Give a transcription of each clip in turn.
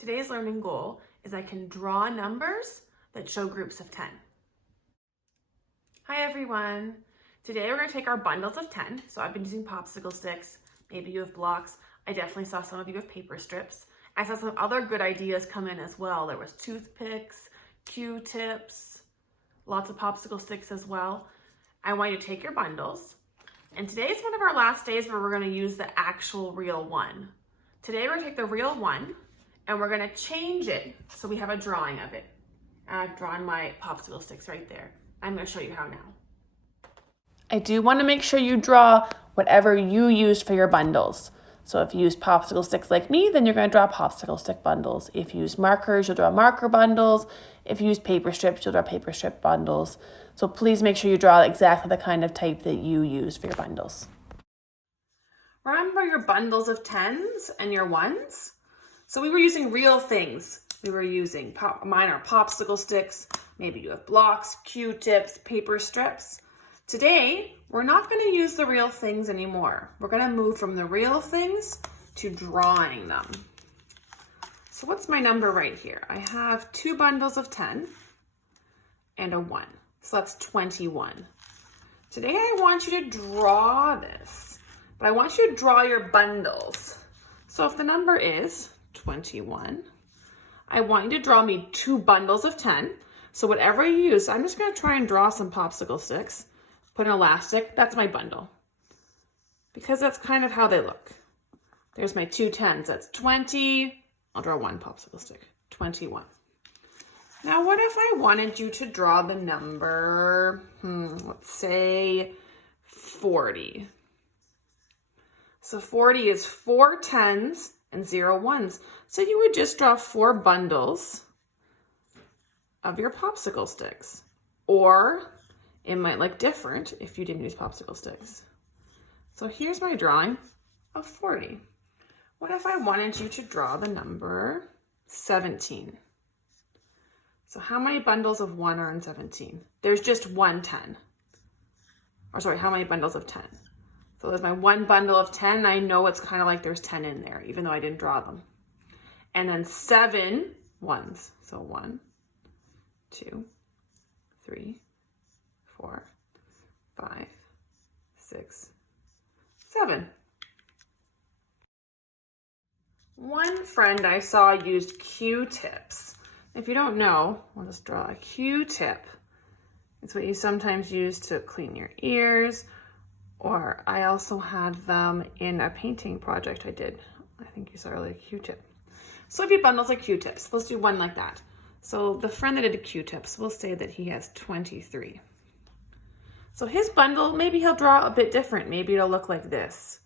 Today's learning goal is I can draw numbers that show groups of 10. Hi everyone. Today we're going to take our bundles of 10. So I've been using popsicle sticks. Maybe you have blocks. I definitely saw some of you with paper strips. I saw some other good ideas come in as well. There was toothpicks, Q-tips, lots of popsicle sticks as well. I want you to take your bundles. And today is one of our last days where we're going to use the actual real one. Today we're going to take the real one and we're going to change it so we have a drawing of it. I've drawn my popsicle sticks right there. I'm going to show you how now. I do want to make sure you draw whatever you used for your bundles. So if you use popsicle sticks like me, then you're going to draw popsicle stick bundles. If you use markers, you'll draw marker bundles. If you use paper strips, you'll draw paper strip bundles. So please make sure you draw exactly the kind of type that you use for your bundles. Remember your bundles of 10s and your 1s? So we were using real things. We were using, mine are popsicle sticks, maybe you have blocks, Q-tips, paper strips. Today, we're not going to use the real things anymore. We're going to move from the real things to drawing them. So what's my number right here? I have 2 bundles of 10 and a 1. So that's 21. Today I want you to draw this, but I want you to draw your bundles. So if the number is 21, I want you to draw me 2 bundles of 10. So whatever you use, I'm just going to try and draw some popsicle sticks. Put an elastic, that's my bundle. Because that's kind of how they look. There's my 2 10s, that's 20. I'll draw 1 popsicle stick, 21. Now what if I wanted you to draw the number, let's say 40. So 40 is 4 10s and 0 1s. So you would just draw 4 bundles of your popsicle sticks. Or it might look different if you didn't use popsicle sticks. So here's my drawing of 40. What if I wanted you to draw the number 17? So how many bundles of 1 are in 17? There's just 1 10. Or sorry, how many bundles of 10? So there's my 1 bundle of 10. And I know it's kind of like there's 10 in there, even though I didn't draw them. And then 7 1s. So 1, 2, 3, 4, 5, 6, 7. One friend I saw used Q-tips. If you don't know, I'll just draw a Q-tip. It's what you sometimes use to clean your ears, or I also had them in a painting project I did. I think you saw earlier, Q-tip. So if you bundles of Q-tips, let's do one like that. So the friend that did Q-tips, we'll say that he has 23. So his bundle, maybe he'll draw a bit different. Maybe it'll look like this.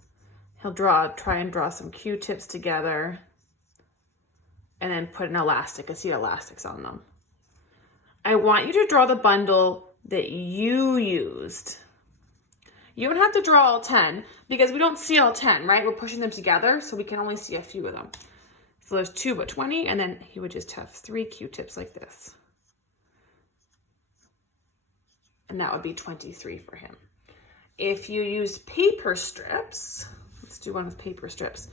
He'll try and draw some Q-tips together and then put an elastic, a seat elastics on them. I want you to draw the bundle that you used. You don't have to draw all 10 because we don't see all 10, right? We're pushing them together, so we can only see a few of them. So there's 2 but 20, and then he would just have 3 Q-tips like this. And that would be 23 for him. If you used paper strips, let's do one with paper strips.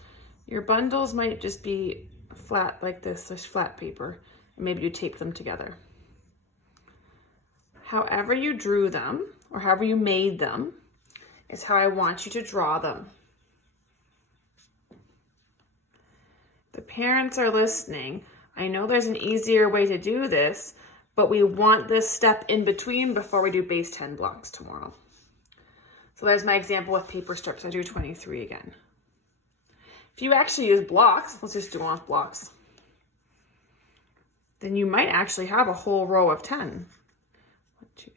Your bundles might just be flat like this, there's flat paper, and maybe you tape them together. However you drew them, or however you made them, is how I want you to draw them. The parents are listening. I know there's an easier way to do this, but we want this step in between before we do base 10 blocks tomorrow. So there's my example with paper strips. I drew 23 again. If you actually use blocks, let's just do one with blocks, then you might actually have a whole row of 10. 1, 2,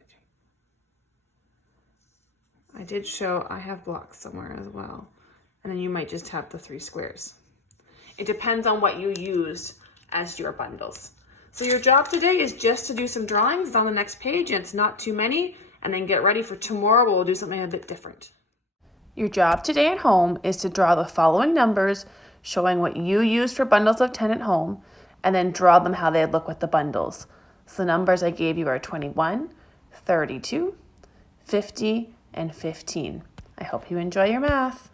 3. I did show I have blocks somewhere as well. And then you might just have the 3 squares. It depends on what you used as your bundles. So your job today is just to do some drawings on the next page, and it's not too many, and then get ready for tomorrow. We'll do something a bit different. Your job today at home is to draw the following numbers, showing what you used for bundles of 10 at home, and then draw them how they look with the bundles. So the numbers I gave you are 21, 32, 50, and 15. I hope you enjoy your math.